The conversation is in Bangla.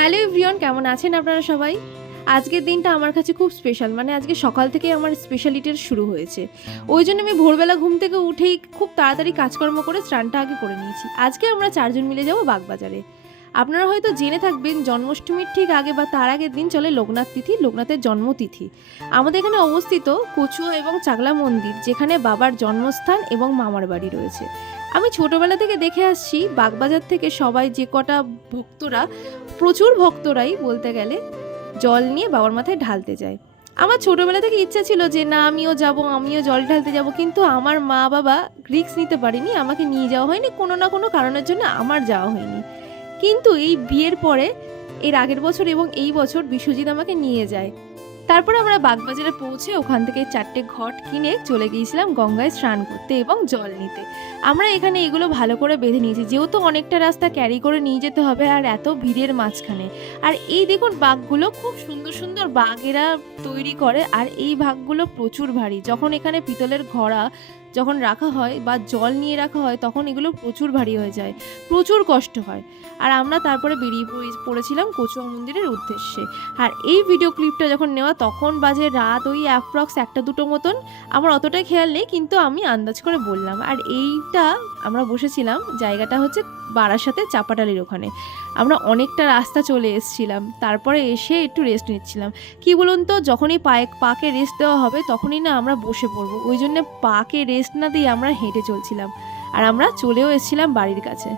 হ্যালো এভরিওয়ান, কেমন আছেন আপনারা সবাই? আজকের দিনটা আমার কাছে খুব স্পেশাল। আজকে সকাল থেকেই আমার স্পেশালিটির শুরু হয়েছে। ওই জন্য আমি ভোরবেলা ঘুম থেকে উঠেই খুব তাড়াতাড়ি কাজকর্ম করে স্নানটা আগে করে নিয়েছি। আজকে আমরা 4 জন মিলে যাব বাগবাজারে। আপনারা হয়তো জেনে থাকবেন জন্মাষ্টমীর ঠিক আগে বা তার আগের দিন চলে লোকনাথ তিথি, লোকনাথের জন্মতিথি। আমাদের এখানে অবস্থিত কচুয়া এবং চাগলা মন্দির, যেখানে বাবার জন্মস্থান এবং মামার বাড়ি রয়েছে। আমি ছোটবেলা থেকে দেখে আসছি বাগবাজার থেকে সবাই যে কটা ভক্তরা, প্রচুর ভক্তরাই বলতে গেলে, জল নিয়ে বাবার মাথায় ঢালতে যায়। আমার ছোটবেলা থেকে ইচ্ছা ছিল যে না আমিও যাব, আমিও জল ঢালতে যাব, কিন্তু আমার মা বাবা রিস্ক নিতে পারেনি, আমাকে নিয়ে যাওয়া হয়নি, কোনো না কোনো কারণের জন্য আমার যাওয়া হয়নি। কিন্তু এই বিয়ের পরে, এর আগের বছর এবং এই বছর বিশ্বজিৎ আমাকে নিয়ে যায়। তারপর আমরা বাগবাজারে পৌঁছে ওখান থেকে 4টে ঘট কিনে চলে গিয়েছিলাম গঙ্গায় স্নান করতে এবং জল নিতে। আমরা এখানে এগুলো ভালো করে বেঁধে নিয়েছি, যেহেতু অনেকটা রাস্তা ক্যারি করে নিয়ে যেতে হবে আর এত ভিড়ের মাঝখানে। আর এই দেখুন বাঘগুলো, খুব সুন্দর সুন্দর বাঘ এরা তৈরি করে, আর এই বাঘগুলো প্রচুর ভারী। যখন এখানে পিতলের ঘড়া যখন রাখা হয় বা জল নিয়ে রাখা হয় তখন এগুলো প্রচুর ভারী হয়ে যায়, প্রচুর কষ্ট হয়। আর আমরা তারপরে বেরিয়ে পড়েছিলাম কচুয়া মন্দিরের উদ্দেশ্যে। আর এই ভিডিও ক্লিপটা যখন নেওয়া তখন বাজে রাত ওই অ্যাপ্রক্স 1-2 মতন। আমার অতটাই খেয়াল নেই, কিন্তু আমি আন্দাজ করে বললাম। আর এইটা আমরা বসেছিলাম, জায়গাটা হচ্ছে বারাসাতে চাপাটালির ওখানে। আমরা অনেকটা রাস্তা চলে এসেছিলাম, তারপরে এসে একটু রেস্ট নিচ্ছিলাম। কি বলুন তো, যখনই পাকে রেস্ট দেওয়া হবে তখনই না আমরা বসে পড়বো, ওই জন্য পাকে রেস্ট না দিয়ে আমরা হেঁটে চলছিলাম। আর আমরা চলেও এসেছিলাম বাড়ির কাছে।